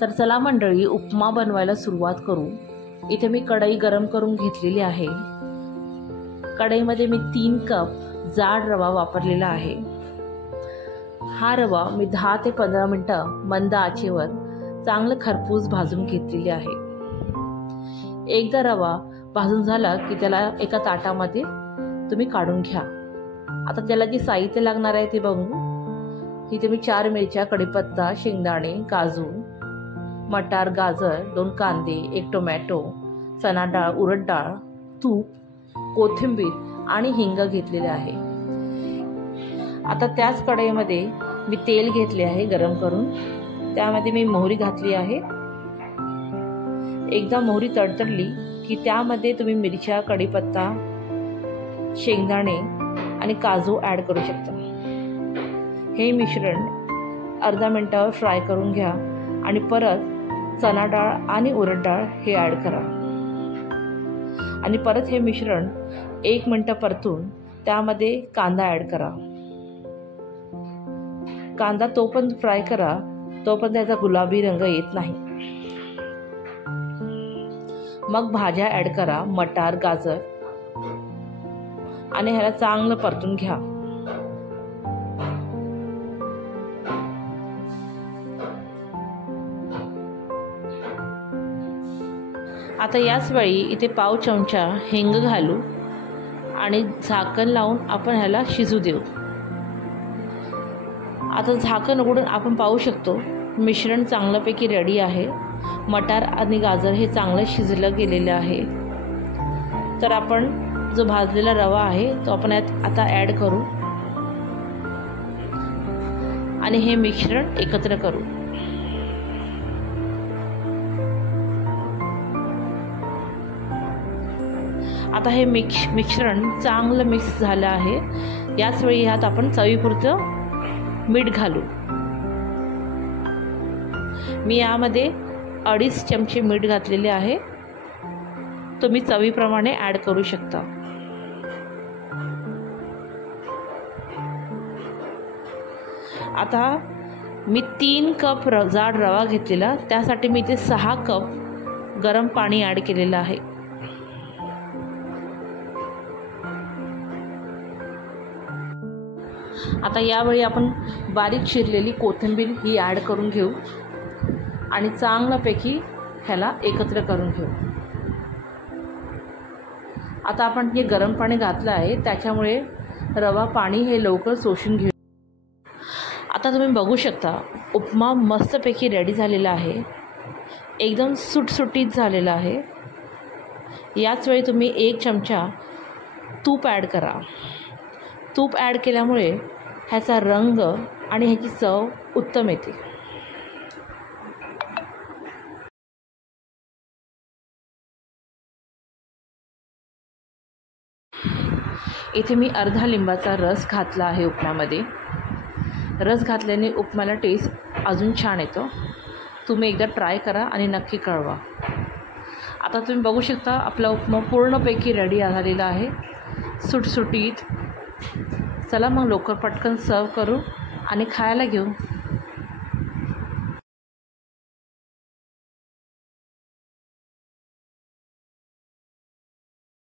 तर चला मंडळी, उपमा बनवायला सुरुवात करू। इथे मी कढई गरम करून घेतलेली आहे। कढईमध्ये मी 3 कप जाड रवा वापरलेला आहे। हा रवा मी 10 ते 15 मिनिटं मंद आचेवर चांगलं खरपूस भाजून घेतलेली आहे। एकदा रवा भाजून झाला की त्याला एका ताटामध्ये तुम्ही काढून घ्या। आता त्याला जे साहित्य लागणार आहे ते बघू। इथे मी 4 मिरच्या, कढीपत्ता, शेंगदाणे, काजू, मटार, गाजर, 2 कांदे, 1 टोमॅटो, चना डाळ, उडद डाळ, तूप, कोथिंबीर आणि हिंग घेतलेले आहे। आता त्याच कढईमध्ये मी तेल घेतले आहे गरम करून। त्यामध्ये मी मोहरी घातली आहे। एकदा मोहरी तडतडली की त्यामध्ये तुम्ही मिरच्या, कढीपत्ता, शेंगदाणे आणि काजू ॲड करू शकता। हे मिश्रण अर्धा मिनिटावर फ्राय करून घ्या आणि परत चना डाळ आणि उडद डाळ हे ॲड करा आणि परत हे मिश्रण 1 मिनिट परतून त्यामध्ये कांदा ॲड करा। कांदा तोपर्यंत फ्राय करा तोपर्यंत त्याचा गुलाबी रंग येत नाही। मग भाज्या ॲड करा, मटार, गाजर, आणि ह्याला चांगलं परतून घ्या। आता याच वेळी इथे पाव चमचा हिंग घालू आणि झाकण लावून आपण ह्याला शिजू देऊ। आता झाकण उघडून आपण पाहू शकतो मिश्रण चांगल्यापैकी रेडी आहे। मटार आणि गाजर हे चांगलं शिजलं गेलेलं आहे। तर आपण जो भाजलेला रवा आहे तो आपण आता ॲड करू आणि हे मिश्रण एकत्र करू। आता हे मिश्रण चांगलं मिक्स झालं आहे। याच वेळी ह्यात आपण चवीपुरतं मीठ घालू। मी यामध्ये 2.5 चमचे मीठ घातलेले आहे। तुम्ही चवीप्रमाणे ॲड करू शकता। आता मी 3 कप जाड रवा घेतलेला, त्यासाठी मी इथे 6 कप गरम पाणी ॲड केलेलं आहे। आता यावेळी आपण बारीक चिरलेली कोथिंबीर ही ॲड करून घेऊ आणि चांगल्यापैकी ह्याला एकत्र करून घेऊ। आता आपण जे गरम पाणी घातलं आहे त्याच्यामुळे रवा पाणी हे लवकर शोषून घेऊ। आता तुम्ही बघू शकता उपमा मस्तपैकी रेडी झालेला आहे। एकदम सुटसुटीत झालेला आहे। याच वेळी तुम्ही 1 चमचा तूप ॲड करा। तूप ॲड केल्यामुळे ह्याचा रंग आणि ह्याची चव उत्तम येते। इथे मी अर्धा लिंबाचा रस घातला आहे उपम्यामध्ये। रस घातल्याने उपम्याला टेस्ट अजून छान येतो। तुम्ही एकदा ट्राय करा आणि नक्की कळवा। आता तुम्ही बघू शकता आपला उपमा पूर्णपैकी रेडी झालेला आहे, सुटसुटीत। चला मग लवकर पटकन सर्व करू आणि खायला घेऊ।